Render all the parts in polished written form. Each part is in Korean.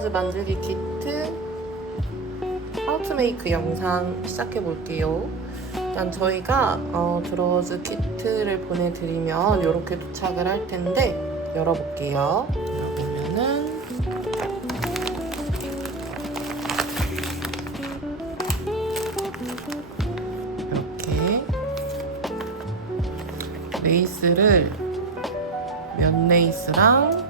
드러워즈 만들기 키트 하우투메이크 영상 시작해 볼게요. 일단 저희가 드러워즈 키트를 보내드리면 이렇게 도착을 할 텐데 열어볼게요. 열어보면은 이렇게 레이스를 면 레이스랑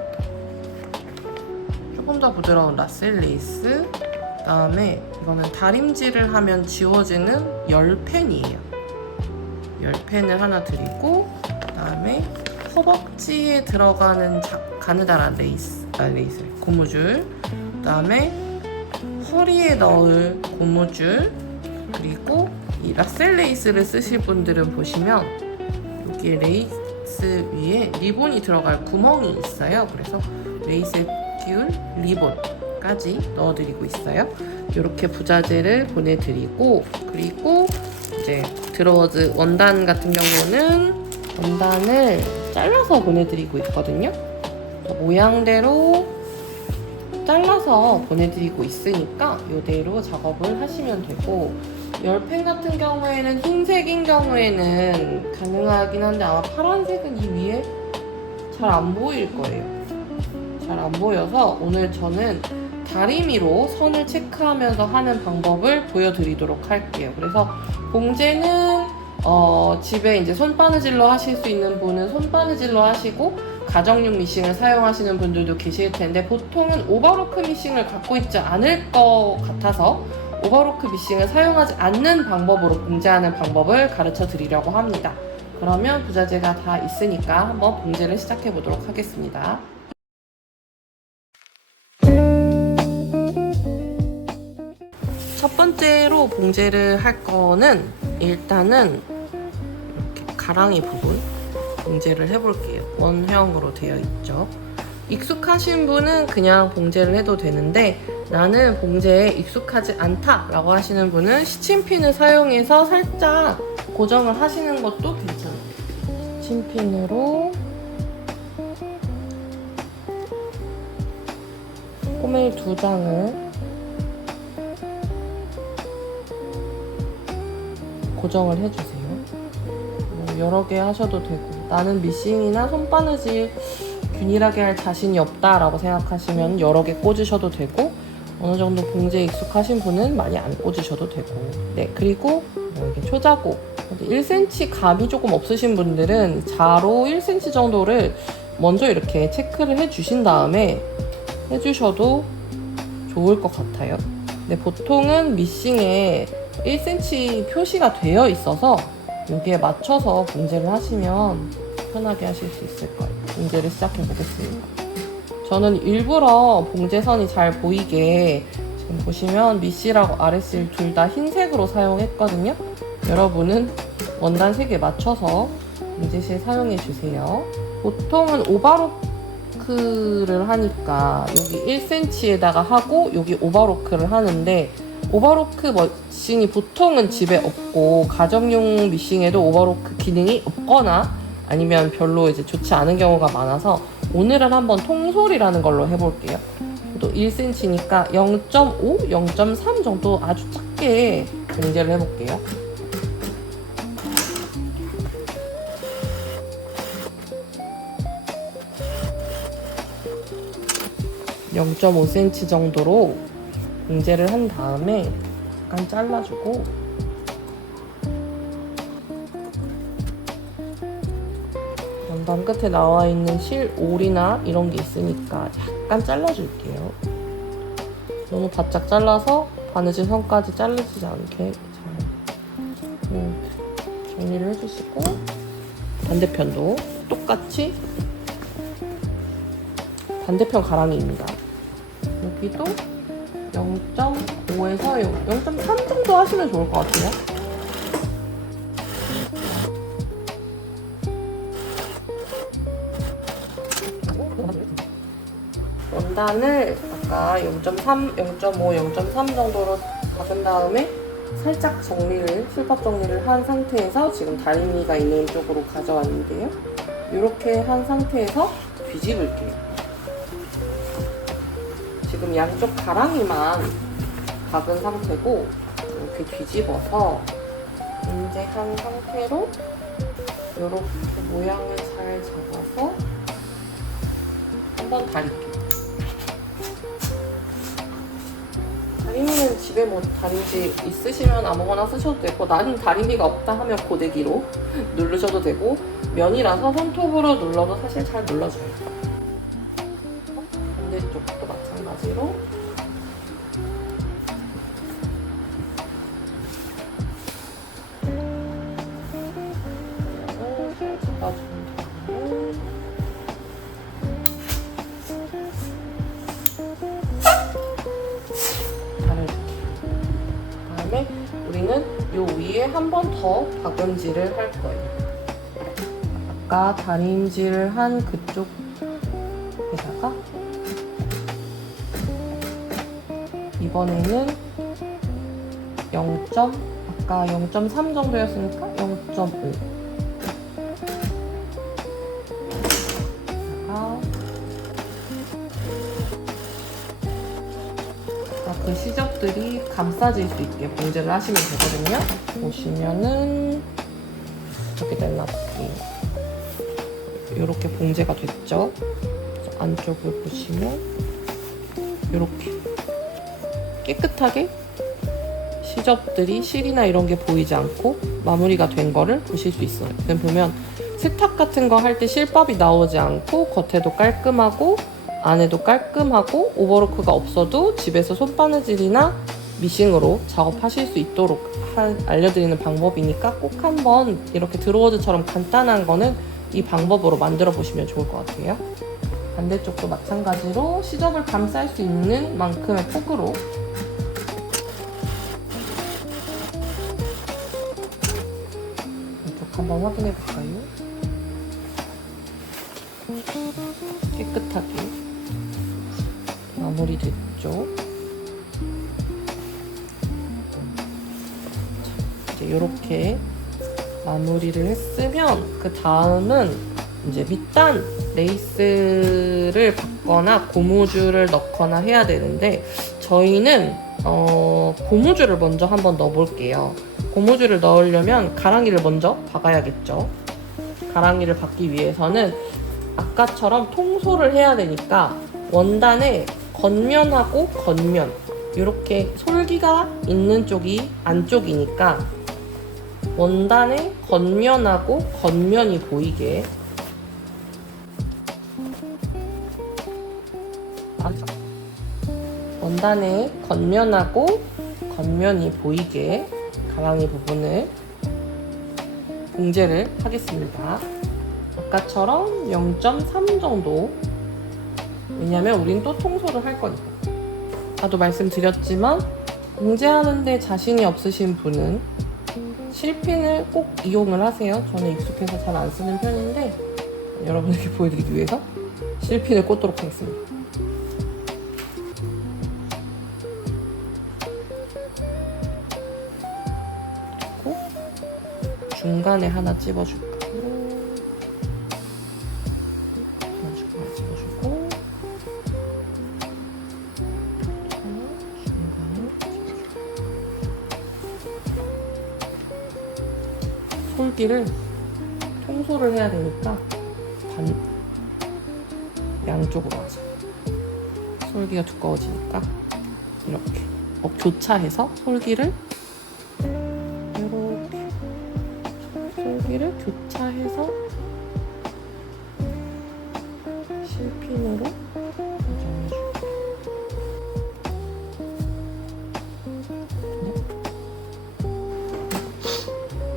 조금 더 부드러운 라셀 레이스, 그 다음에 이거는 다림질을 하면 지워지는 열펜이에요. 열펜을 하나 드리고, 그 다음에 허벅지에 들어가는 가느다란 레이스, 고무줄, 그 다음에 허리에 넣을 고무줄, 그리고 이 라셀 레이스를 쓰실 분들은 보시면 여기에 레이스 위에 리본이 들어갈 구멍이 있어요. 그래서 레이스에 끼울 리본까지 넣어드리고 있어요. 이렇게 부자재를 보내드리고, 그리고 이제 드러워즈 원단 같은 경우는 원단을 잘라서 보내드리고 있거든요. 모양대로 잘라서 보내드리고 있으니까 이대로 작업을 하시면 되고, 열펜 같은 경우에는 흰색인 경우에는 가능하긴 한데 아마 파란색은 이 위에 잘 안 보일 거예요. 잘 안 보여서 오늘 저는 다리미로 선을 체크하면서 하는 방법을 보여드리도록 할게요. 그래서 봉제는 집에 이제 손바느질로 하실 수 있는 분은 손바느질로 하시고, 가정용 미싱을 사용하시는 분들도 계실 텐데 보통은 오버로크 미싱을 갖고 있지 않을 것 같아서 오버로크 미싱을 사용하지 않는 방법으로 봉제하는 방법을 가르쳐 드리려고 합니다. 그러면 부자재가 다 있으니까 한번 봉제를 시작해 보도록 하겠습니다. 첫 번째로 봉제를 할 거는 일단은 이렇게 가랑이 부분 봉제를 해볼게요. 원형으로 되어 있죠. 익숙하신 분은 그냥 봉제를 해도 되는데 나는 봉제에 익숙하지 않다 라고 하시는 분은 시침핀을 사용해서 살짝 고정을 하시는 것도 괜찮아요. 시침핀으로 꼬멜 2장을 고정을 해주세요. 여러 개 하셔도 되고, 나는 미싱이나 손바느질 균일하게 할 자신이 없다라고 생각하시면 여러 개 꽂으셔도 되고, 어느 정도 봉제에 익숙하신 분은 많이 안 꽂으셔도 되고. 네, 그리고 이렇게 초자고 1cm 감이 조금 없으신 분들은 자로 1cm 정도를 먼저 이렇게 체크를 해주신 다음에 해주셔도 좋을 것 같아요. 근데 보통은 미싱에 1cm 표시가 되어 있어서 여기에 맞춰서 봉제를 하시면 편하게 하실 수 있을 거예요. 봉제를 시작해 보겠습니다. 저는 일부러 봉제선이 잘 보이게 지금 보시면 밑실하고 아랫실 둘 다 흰색으로 사용했거든요. 여러분은 원단 색에 맞춰서 봉제실 사용해 주세요. 보통은 오버로크를 하니까 여기 1cm에다가 하고 여기 오버로크를 하는데, 오버로크 머신이 보통은 집에 없고 가정용 미싱에도 오버로크 기능이 없거나 아니면 별로 이제 좋지 않은 경우가 많아서 오늘은 한번 통솔이라는 걸로 해볼게요. 또 1cm니까 0.5, 0.3 정도 아주 작게 봉제를 해볼게요. (0.5cm) 정도로 봉제를 한 다음에 약간 잘라주고, 원단 끝에 나와 있는 실올이나 이런 게 있으니까 약간 잘라줄게요. 너무 바짝 잘라서 바느질 선까지 잘라지지 않게 잘 정리를 해주시고, 반대편도 똑같이 반대편 가랑이입니다. 여기도 0.5에서 0.3 정도 하시면 좋을 것 같아요. 원단을 아까 0.3, 0.5, 0.3 정도로 박은 다음에 살짝 실밥 정리를 한 상태에서 지금 다리미가 있는 쪽으로 가져왔는데요. 이렇게 한 상태에서 뒤집을게요. 지금 양쪽 가랑이만 박은 상태고 이렇게 뒤집어서 인제한 상태로 이렇게 모양을 잘 잡아서 한번 다릴게요. 다리미는 집에 뭐 다림질 있으시면 아무거나 쓰셔도 되고, 나는 다리미가 없다 하면 고데기로 누르셔도 되고, 면이라서 손톱으로 눌러도 사실 잘 눌러져요. 반대쪽도 마찬가지로 잡아주면 되고, 그다음에 우리는 요 위에 한 번 더 박음질을 할 거예요. 아까 다림질을 한 그쪽에다가 이번에는 아까 0.3 정도였으니까 0.5. 그 시접들이 감싸질 수 있게 봉제를 하시면 되거든요. 보시면은 이렇게 nel라볼게요. 이렇게 봉제가 됐죠. 안쪽을 보시면 이렇게 깨끗하게 시접들이 실이나 이런 게 보이지 않고 마무리가 된 거를 보실 수 있어요. 보면 세탁 같은 거 할 때 실밥이 나오지 않고 겉에도 깔끔하고 안에도 깔끔하고 오버로크가 없어도 집에서 손바느질이나 미싱으로 작업하실 수 있도록 알려드리는 방법이니까 꼭 한번 이렇게 드로워즈처럼 간단한 거는 이 방법으로 만들어 보시면 좋을 것 같아요. 반대쪽도 마찬가지로 시접을 감쌀 수 있는 만큼의 폭으로 이쪽 한번 확인해 볼까요? 깨끗하게 마무리됐죠? 이제 이렇게 마무리를 했으면 그 다음은 이제 밑단 레이스를 받거나 고무줄을 넣거나 해야 되는데, 저희는 고무줄을 먼저 한번 넣어볼게요. 고무줄을 넣으려면 가랑이를 먼저 박아야겠죠. 가랑이를 박기 위해서는 아까처럼 통솔을 해야 되니까 원단의 겉면하고 겉면, 이렇게 솔기가 있는 쪽이 안쪽이니까 원단의 겉면하고 겉면이 보이게 원단의 겉면하고 겉면이 보이게 가랑이 부분을 봉제를 하겠습니다. 아까처럼 0.3 정도, 왜냐면 우린 또 통솔을 할 거니까. 아까도 말씀드렸지만 봉제하는데 자신이 없으신 분은 실핀을 꼭 이용을 하세요. 저는 익숙해서 잘 안 쓰는 편인데 여러분에게 보여드리기 위해서 실핀을 꽂도록 하겠습니다. 그리고 중간에 하나 찝어줄까요? 중간에 찝어주고 솔기를 통솔을 해야 되니까 양쪽으로 하자. 솔기가 두꺼워지니까 이렇게 교차해서 솔기를 이렇게 솔기를 교차해서 실핀으로 고정해줄게요.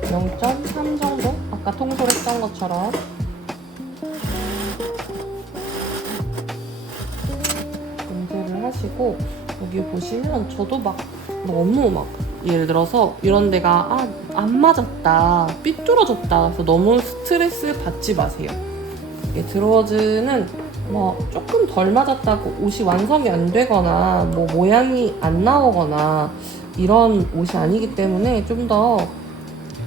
0.3 정도? 아까 통솔했던 것처럼 봉제를 하시고, 여기 보시면 저도 막 너무 막 예를 들어서 이런 데가 안 맞았다, 삐뚤어졌다 그래서 너무 스트레스 받지 마세요. 드로워즈는 뭐 조금 덜 맞았다고 옷이 완성이 안 되거나 뭐 모양이 안 나오거나 이런 옷이 아니기 때문에 좀 더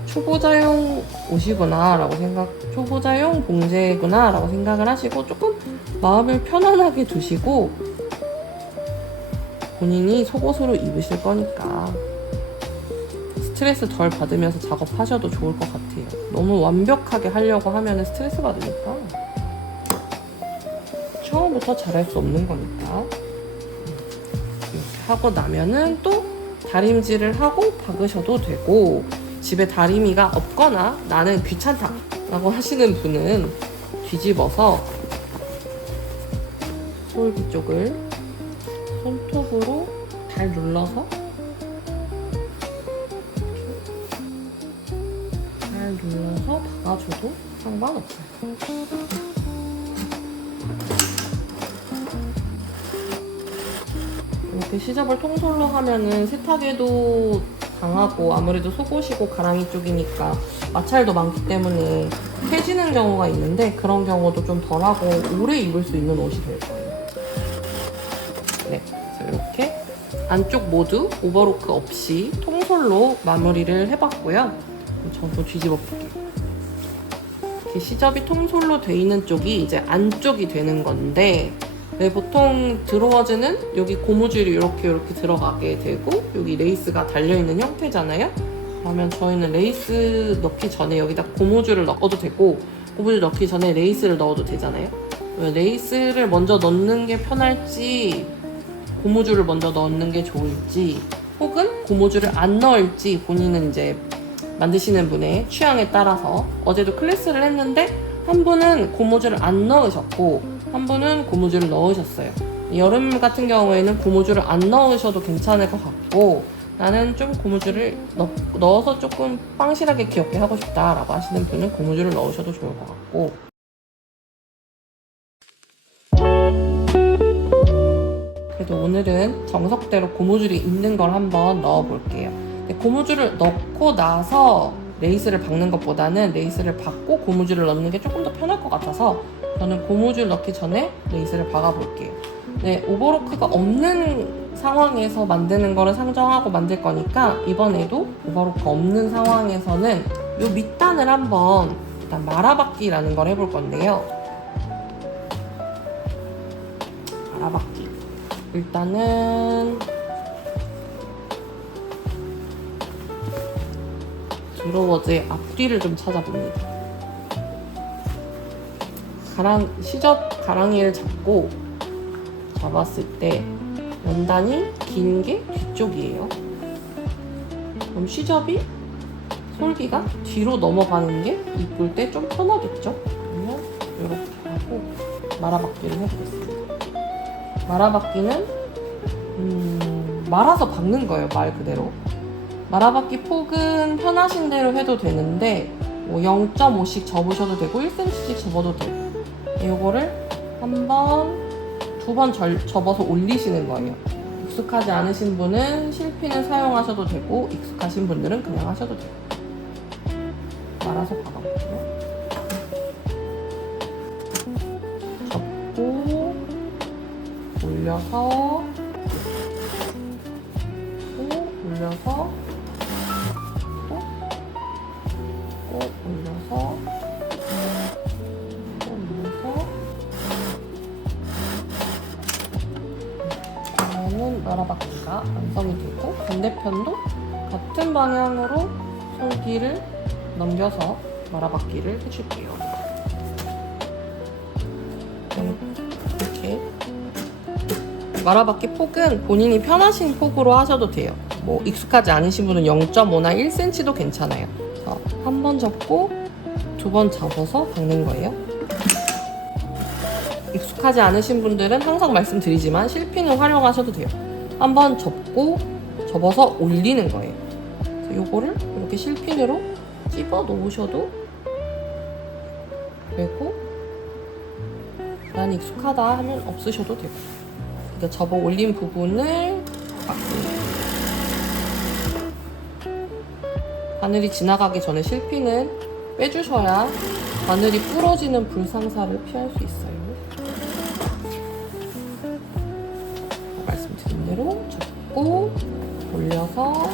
초보자용 옷이구나 라고 초보자용 봉제구나 라고 생각을 하시고 조금 마음을 편안하게 두시고 본인이 속옷으로 입으실 거니까 스트레스 덜 받으면서 작업하셔도 좋을 것 같아요. 너무 완벽하게 하려고 하면 스트레스 받으니까. 처음부터 잘할 수 없는 거니까. 이렇게 하고 나면은 또 다림질을 하고 박으셔도 되고, 집에 다리미가 없거나 나는 귀찮다 라고 하시는 분은 뒤집어서 솔기 쪽을 손톱으로 잘 눌러서 박아줘도 상관없어요. 이렇게 시접을 통솔로 하면은 세탁에도 강하고, 아무래도 속옷이고 가랑이 쪽이니까 마찰도 많기 때문에 해지는 경우가 있는데, 그런 경우도 좀 덜하고 오래 입을 수 있는 옷이 될 거예요. 네, 그래서 이렇게 안쪽 모두 오버로크 없이 통솔로 마무리를 해봤고요. 전부 뒤집어 볼게요. 이렇게 시접이 통솔로 돼 있는 쪽이 이제 안쪽이 되는 건데, 네, 보통 드로워즈는 여기 고무줄이 이렇게 들어가게 되고 여기 레이스가 달려있는 형태잖아요. 그러면 저희는 레이스 넣기 전에 여기다 고무줄을 넣어도 되고, 고무줄 넣기 전에 레이스를 넣어도 되잖아요. 레이스를 먼저 넣는 게 편할지, 고무줄을 먼저 넣는 게 좋을지, 혹은 고무줄을 안 넣을지 본인은 이제 만드시는 분의 취향에 따라서. 어제도 클래스를 했는데 한 분은 고무줄을 안 넣으셨고 한 분은 고무줄을 넣으셨어요. 여름 같은 경우에는 고무줄을 안 넣으셔도 괜찮을 것 같고, 나는 좀 고무줄을 넣어서 조금 빵실하게 귀엽게 하고 싶다라고 하시는 분은 고무줄을 넣으셔도 좋을 것 같고. 그래도 오늘은 정석대로 고무줄이 있는 걸 한번 넣어볼게요. 고무줄을 넣고 나서 레이스를 박는 것보다는 레이스를 박고 고무줄을 넣는 게 조금 더 편할 것 같아서 저는 고무줄 넣기 전에 레이스를 박아볼게요. 네, 오버로크가 없는 상황에서 만드는 거를 상정하고 만들 거니까 이번에도 오버로크 없는 상황에서는 이 밑단을 한번 일단 말아박기라는 걸 해볼 건데요. 말아박기. 일단은 드로워즈의 앞뒤를 좀 찾아봅니다. 시접 가랑이를 잡았을 때 원단이 긴 게 뒤쪽이에요. 그럼 시접이, 솔기가 뒤로 넘어가는 게 입을 때 좀 편하겠죠? 그러면 이렇게 하고 말아박기를 해보겠습니다. 말아박기는 말아서 박는 거예요, 말 그대로. 말아박기 폭은 편하신 대로 해도 되는데 뭐 0.5씩 접으셔도 되고 1cm씩 접어도 되고, 이거를 한 번, 두 번 접어서 올리시는 거예요. 익숙하지 않으신 분은 실핀을 사용하셔도 되고 익숙하신 분들은 그냥 하셔도 돼요. 말아서 박아볼게요. 접고 올려서 올려서 올려서 그러면은 말아박기가 완성이 되고, 반대편도 같은 방향으로 솔기를 넘겨서 말아박기를 해줄게요. 이렇게 말아박기 폭은 본인이 편하신 폭으로 하셔도 돼요. 뭐 익숙하지 않으신 분은 0.5나 1cm도 괜찮아요. 한 번 접고 두 번 접어서 박는 거예요. 익숙하지 않으신 분들은 항상 말씀드리지만 실핀을 활용하셔도 돼요. 한 번 접고 접어서 올리는 거예요. 그래서 요거를 이렇게 실핀으로 찝어 놓으셔도 되고, 난 익숙하다 하면 없으셔도 되고. 그러니까 접어 올린 부분을 박습니다. 바늘이 지나가기 전에 실핀은 빼주셔야 바늘이 부러지는 불상사를 피할 수 있어요. 말씀드린 대로 접고 올려서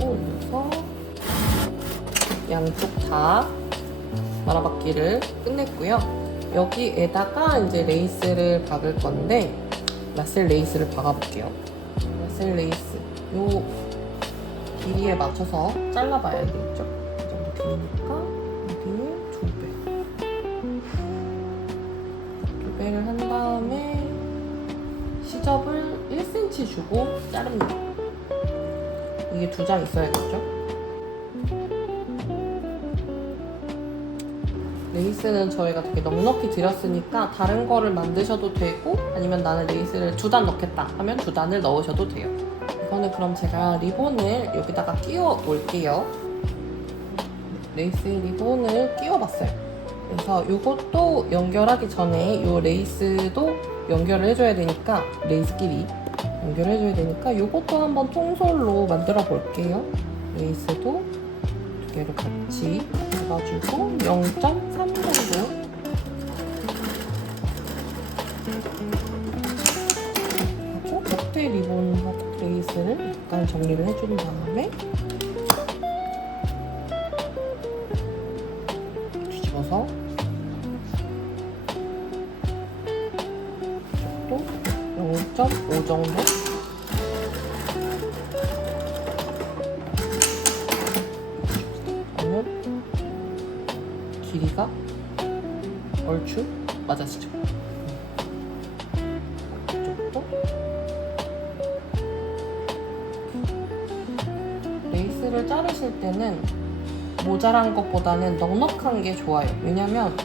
올려서 양쪽 다 말아박기를 끝냈고요. 여기에다가 이제 레이스를 박을 건데 라셀 레이스를 박아볼게요. 라셀 레이스 요 길이에 맞춰서 잘라봐야 되겠죠? 이 정도 길이니까 여기에 2배를 한 다음에 시접을 1cm 주고 자릅니다. 이게 2장 있어야겠죠? 레이스는 저희가 되게 넉넉히 드렸으니까 다른 거를 만드셔도 되고 아니면 나는 레이스를 2단 넣겠다 하면 2단을 넣으셔도 돼요. 이거는 그럼 제가 리본을 여기다가 끼워 올게요. 레이스 리본을 끼워봤어요. 그래서 이것도 연결하기 전에 이 레이스도 연결을 해줘야 되니까 레이스끼리 연결해줘야 되니까 이것도 한번 통솔로 만들어 볼게요. 레이스도 2개를 같이 잡아주고 0.3 정도 하고 겉에 리본하고 레이스를 약간 정리를 해준 다음에 뒤집어서 이쪽도 0.5 정도 그러면 길이가 얼추 맞아지죠. 이쪽도 레이스를 자르실 때는 모자란 것보다는 넉넉한 게 좋아요. 왜냐면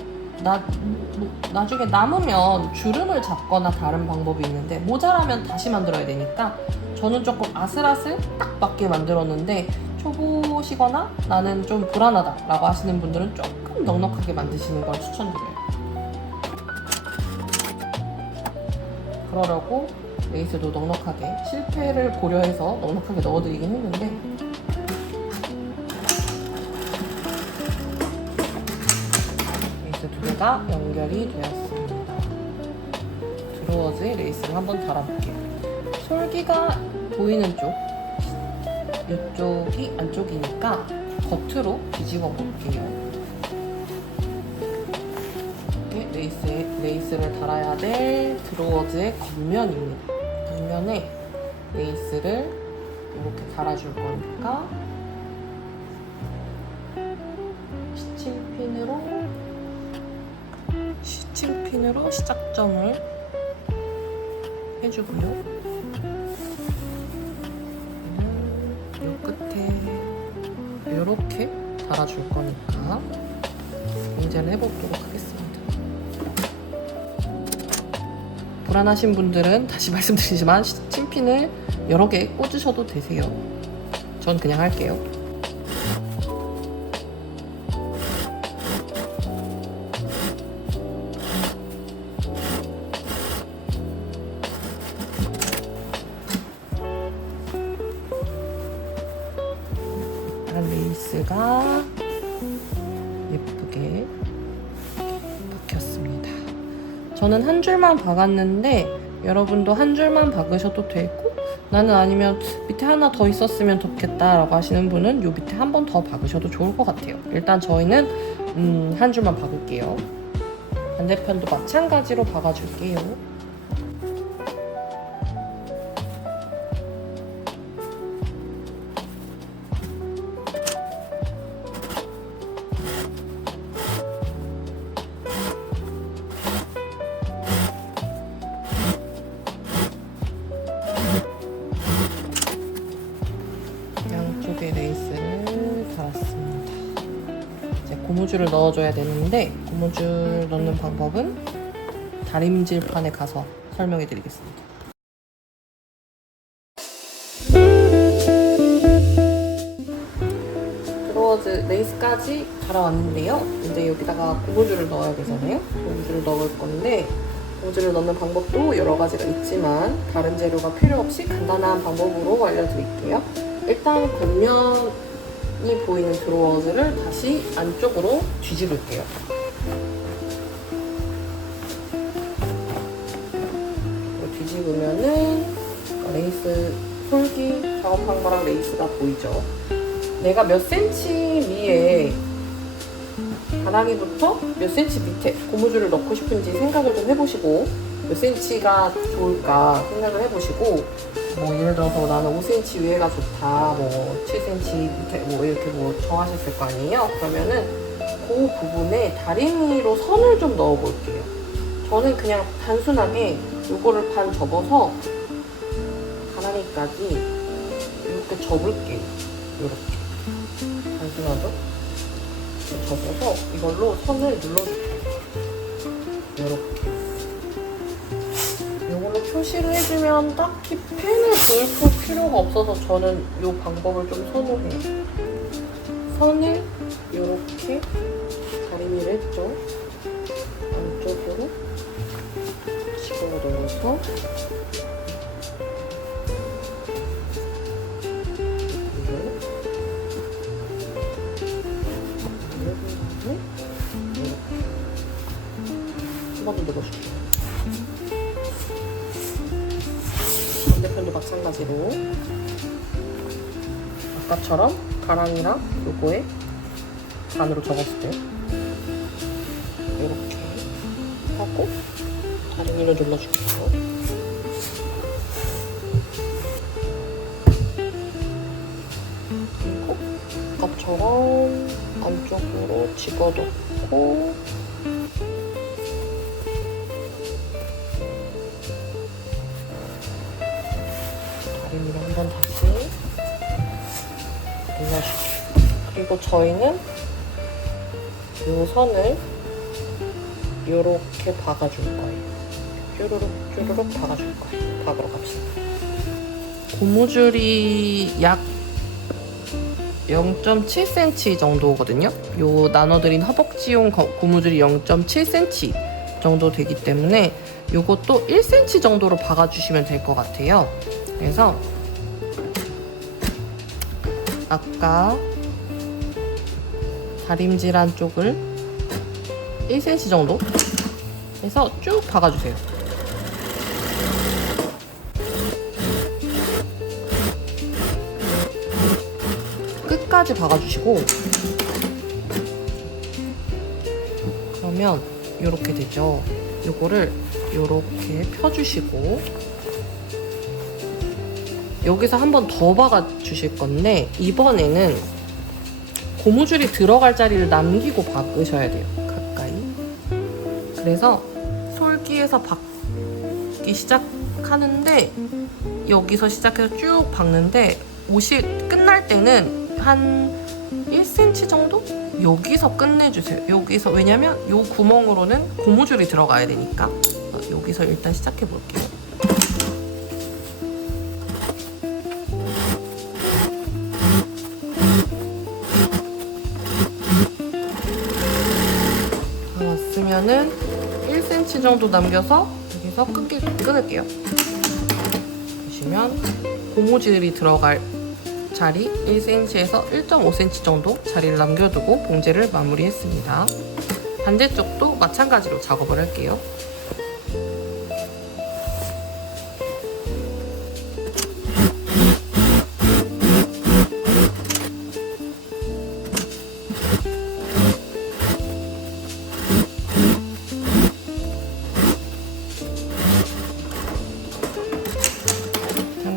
나중에 남으면 주름을 잡거나 다른 방법이 있는데 모자라면 다시 만들어야 되니까 저는 조금 아슬아슬 딱 맞게 만들었는데 초보시거나 나는 좀 불안하다 라고 하시는 분들은 조금 넉넉하게 만드시는 걸 추천드려요. 그러려고 레이스도 넉넉하게 실패를 고려해서 넉넉하게 넣어드리긴 했는데 레이스 2개가 연결이 되었습니다. 드로워즈에 레이스를 한번 달아볼게요. 솔기가 보이는 쪽 이쪽이 안쪽이니까 겉으로 뒤집어 볼게요. 이렇게 레이스를 달아야 될 드로워즈의 겉면입니다. 겉면에 레이스를 이렇게 달아줄 거니까 시침핀으로 시작점을 해주고요. 이 끝에 이렇게 달아줄 거니까 문제를 해보도록 하겠습니다. 불안하신 분들은 다시 말씀드리지만 시침핀을 여러 개 꽂으셔도 되세요. 전 그냥 할게요. 레이스가 예쁘게 박혔습니다. 저는 한 줄만 박았는데 여러분도 한 줄만 박으셔도 되고 나는 아니면 밑에 하나 더 있었으면 좋겠다 라고 하시는 분은 요 밑에 한 번 더 박으셔도 좋을 것 같아요. 일단 저희는 한 줄만 박을게요. 반대편도 마찬가지로 박아줄게요. 양쪽에 레이스를 달았습니다. 이제 고무줄을 넣어줘야 되는데 고무줄 넣는 방법은 다림질판에 가서 설명해 드리겠습니다. 드로워즈 레이스까지 달아왔는데요. 이제 여기다가 고무줄을 넣어야 되잖아요. 고무줄을 넣을 건데 고무줄을 넣는 방법도 여러 가지가 있지만 다른 재료가 필요 없이 간단한 방법으로 알려드릴게요. 일단 겉면이 보이는 드로워즈를 다시 안쪽으로 뒤집을게요. 뒤집으면은 레이스 솔기 작업한 거랑 레이스가 보이죠. 내가 몇 cm 위에 가랑이부터 몇 센치 밑에 고무줄을 넣고 싶은지 생각을 좀 해보시고, 몇 센치가 좋을까 생각을 해보시고, 뭐 예를 들어서 나는 5cm 위에가 좋다, 뭐 7cm 밑에 뭐 이렇게 뭐 정하셨을 거 아니에요? 그러면은 그 부분에 다리미로 선을 좀 넣어 볼게요. 저는 그냥 단순하게 이거를 반 접어서 가랑이까지 이렇게 접을게요. 이렇게 단순하죠? 접어서 이걸로 선을 눌러줄게요. 이렇게. 이걸로 표시를 해주면 딱히 펜을 긁을 필요가 없어서 저는 이 방법을 좀 선호해요. 선을 이렇게 다리미를 했죠. 안쪽으로 집어 넣어서 한 번 더 넣어줄게요. 반대편도 마찬가지로 아까처럼 가랑이랑 요거에 반으로 접었을 때 이렇게 하고 다리미를 눌러줄게요. 그리고 아까처럼 안쪽으로 집어넣고 다리미를 한번 다시 눌러줄게요. 그리고 저희는 이 선을 이렇게 박아줄 거예요. 쭈루룩 쭈루룩 박아줄 거예요. 박으러 갑시다. 고무줄이 약 0.7cm 정도거든요. 요 나눠드린 허벅지용 고무줄이 0.7cm 정도 되기 때문에 요것도 1cm 정도로 박아주시면 될 것 같아요. 그래서 아까 다림질한 쪽을 1cm 정도 해서 쭉 박아주세요. 끝까지 박아주시고, 그러면 이렇게 되죠. 요거를 이렇게 펴주시고 여기서 한 번 더 박아주실 건데, 이번에는 고무줄이 들어갈 자리를 남기고 박으셔야 돼요. 가까이. 그래서 솔기에서 박기 시작하는데, 여기서 시작해서 쭉 박는데 옷이 끝날 때는 한 1cm 정도? 여기서 끝내주세요. 여기서, 왜냐면 이 구멍으로는 고무줄이 들어가야 되니까. 여기서 일단 시작해 볼게요. 다 왔으면은 1cm 정도 남겨서 여기서 끊을게요. 보시면 고무줄이 들어갈 자리 1cm에서 1.5cm 정도 자리를 남겨두고 봉제를 마무리했습니다. 반대쪽도 마찬가지로 작업을 할게요.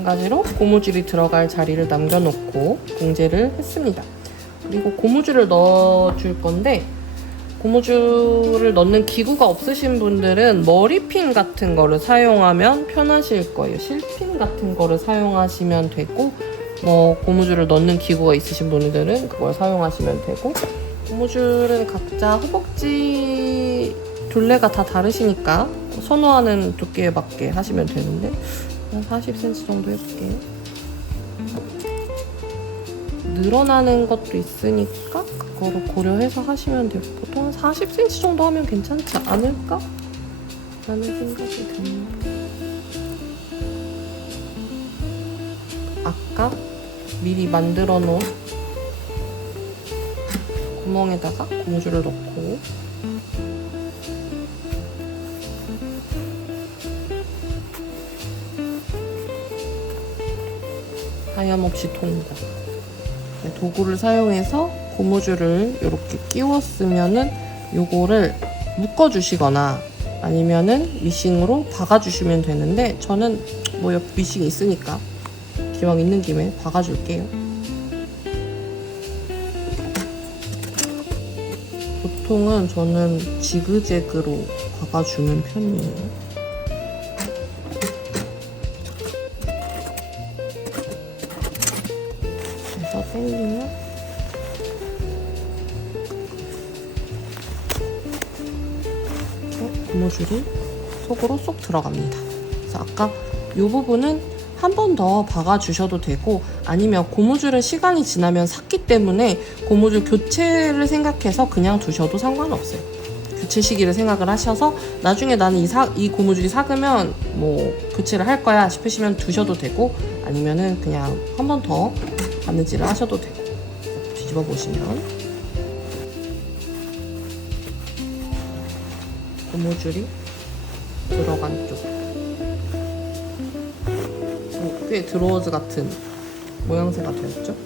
마찬가지로 고무줄이 들어갈 자리를 남겨놓고 봉제를 했습니다. 그리고 고무줄을 넣어줄 건데, 고무줄을 넣는 기구가 없으신 분들은 머리핀 같은 거를 사용하면 편하실 거예요. 실핀 같은 거를 사용하시면 되고, 뭐 고무줄을 넣는 기구가 있으신 분들은 그걸 사용하시면 되고, 고무줄은 각자 허벅지 둘레가 다 다르시니까 선호하는 두께에 맞게 하시면 되는데, 한 40cm 정도 해볼게요. 늘어나는 것도 있으니까 그거를 고려해서 하시면 되고, 보통 한 40cm 정도 하면 괜찮지 않을까? 라는 생각이 듭니다. 아까 미리 만들어 놓은 구멍에다가 고무줄을 넣고, 하염없이 통과. 도구를 사용해서 고무줄을 이렇게 끼웠으면은 요거를 묶어주시거나 아니면은 미싱으로 박아주시면 되는데, 저는 뭐 옆 미싱이 있으니까 기왕 있는 김에 박아줄게요. 보통은 저는 지그재그로 박아주는 편이에요. 그래서 당기면 이렇게 고무줄이 속으로 쏙 들어갑니다. 그래서 아까 이 부분은 한 번 더 박아주셔도 되고, 아니면 고무줄은 시간이 지나면 삭기 때문에 고무줄 교체를 생각해서 그냥 두셔도 상관없어요. 교체 시기를 생각을 하셔서 나중에 나는 이 고무줄이 삭으면 뭐 교체를 할 거야 싶으시면 두셔도 되고, 아니면은 그냥 한 번 더 바느질을 하셔도 되고. 뒤집어 보시면 고무줄이 들어간 쪽, 꽤 드로워즈 같은 모양새가 되었죠.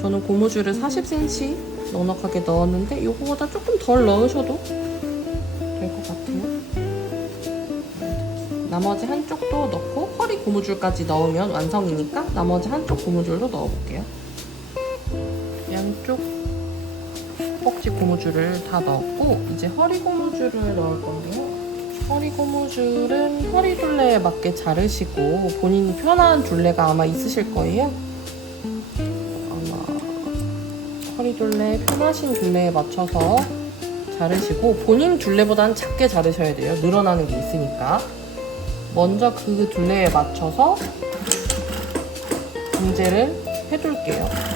저는 고무줄을 40cm 넉넉하게 넣었는데 이거보다 조금 덜 넣으셔도 될 것 같아요. 나머지 한쪽도 넣고 허리 고무줄까지 넣으면 완성이니까 나머지 한쪽 고무줄도 넣어볼게요. 양쪽 허벅지 고무줄을 다 넣었고, 이제 허리 고무줄을 넣을 건데요. 허리 고무줄은 허리 둘레에 맞게 자르시고, 본인이 편한 둘레가 아마 있으실 거예요. 아마 허리 둘레, 편하신 둘레에 맞춰서 자르시고, 본인 둘레보다는 작게 자르셔야 돼요. 늘어나는 게 있으니까. 먼저 그 둘레에 맞춰서 공제를 해둘게요.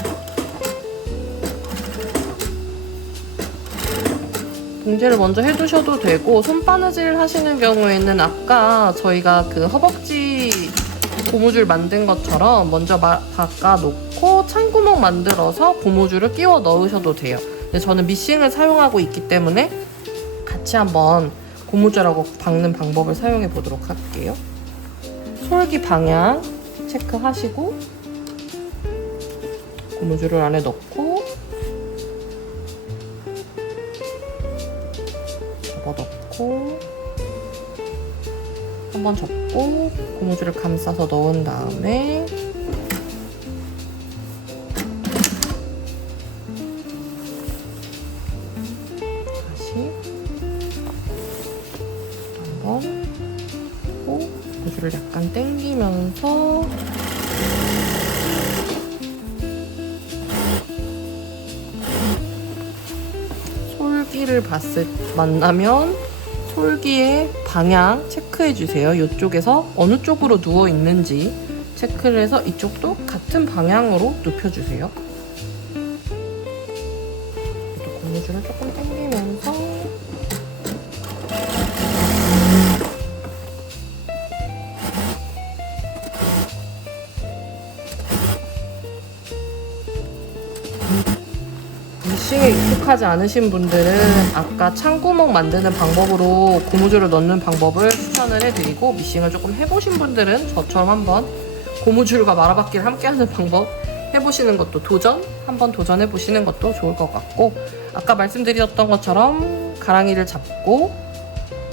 봉제를 먼저 해두셔도 되고, 손바느질 하시는 경우에는 아까 저희가 그 허벅지 고무줄 만든 것처럼 먼저 바꿔놓고 찬구멍 만들어서 고무줄을 끼워 넣으셔도 돼요. 근데 저는 미싱을 사용하고 있기 때문에 같이 한번 고무줄하고 박는 방법을 사용해 보도록 할게요. 솔기 방향 체크하시고 고무줄을 안에 넣고 넣고 한번 접고 고무줄을 감싸서 넣은 다음에 다시 한번 하고 고무줄을 약간 당기면서 솔기를 만나면 솔기의 방향 체크해 주세요. 이쪽에서 어느 쪽으로 누워 있는지 체크를 해서 이쪽도 같은 방향으로 눕혀 주세요. 고무줄을 조금 당기면서 미싱에 익숙하지 않으신 분들은 아까 찬구멍 만드는 방법으로 고무줄을 넣는 방법을 추천을 해드리고, 미싱을 조금 해보신 분들은 저처럼 한번 고무줄과 마라바퀴를 함께하는 방법 해보시는 것도 한번 도전해보시는 것도 좋을 것 같고, 아까 말씀드렸던 것처럼 가랑이를 잡고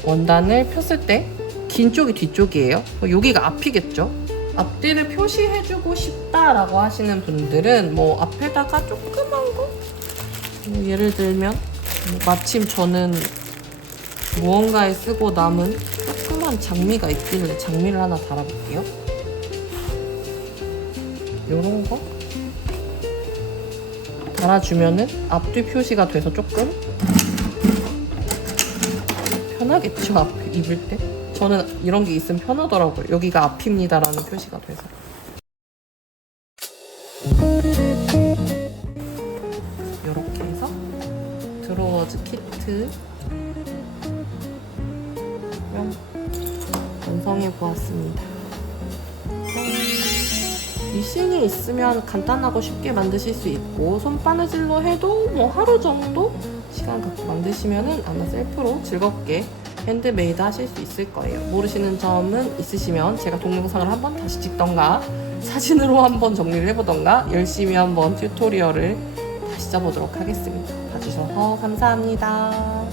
원단을 폈을 때 긴 쪽이 뒤쪽이에요. 여기가 앞이겠죠. 앞뒤를 표시해주고 싶다라고 하시는 분들은 뭐 앞에다가 조그만 거, 예를 들면 마침 저는 무언가에 쓰고 남은 조그만 장미가 있길래 장미를 하나 달아볼게요. 요런 거 달아주면은 앞뒤 표시가 돼서 조금 편하겠죠. 앞 입을 때 저는 이런 게 있으면 편하더라고요. 여기가 앞입니다 라는 표시가 돼서. 이렇게 해서 드로워즈 키트 완성해 보았습니다. 미싱이 있으면 간단하고 쉽게 만드실 수 있고, 손바느질로 해도 뭐 하루 정도 시간 갖고 만드시면은 아마 셀프로 즐겁게 핸드메이드 하실 수 있을 거예요. 모르시는 점은 있으시면 제가 동영상을 한번 다시 찍던가 사진으로 한번 정리를 해보던가 열심히 한번 튜토리얼을 다시 짜보도록 하겠습니다. 봐주셔서 감사합니다.